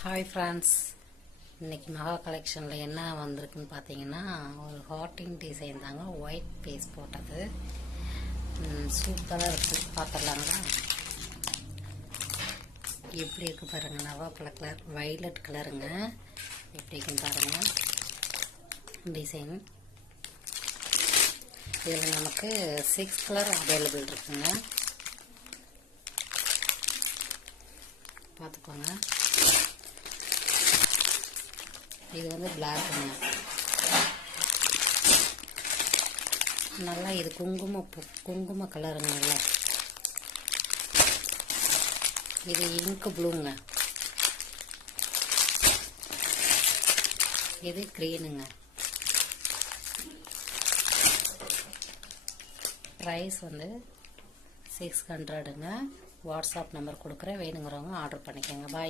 Hi friends, இன்றைக்கி மகா கலெக்ஷனில் என்ன வந்திருக்குன்னு பார்த்தீங்கன்னா ஒரு ஹார்ட்டிங் டிசைன் தாங்க. ஒயிட் பேஸ் போட்டது சூப்பராக இருக்குது. பார்த்துடலாங்களா? எப்படி இருக்குது பாருங்கள். நவாப்பழ கலர், வைலட் கலருங்க. எப்படி இருக்குன்னு பாருங்கள் டிசைன். இதில் நமக்கு 6 கலர் அவைலபிள் இருக்குங்க. பார்த்துக்கோங்க. இது வந்து பிளாக்குங்க. நல்லா இது குங்கும கலருங்க. நல்லா இது இங்கு ப்ளூங்க. இது க்ரீனுங்க. ப்ரைஸ் வந்து 600ங்க. வாட்ஸ்அப் நம்பர் கொடுக்குறேன், வேணுங்கிறவங்க ஆர்டர் பண்ணிக்கோங்க. பாய்.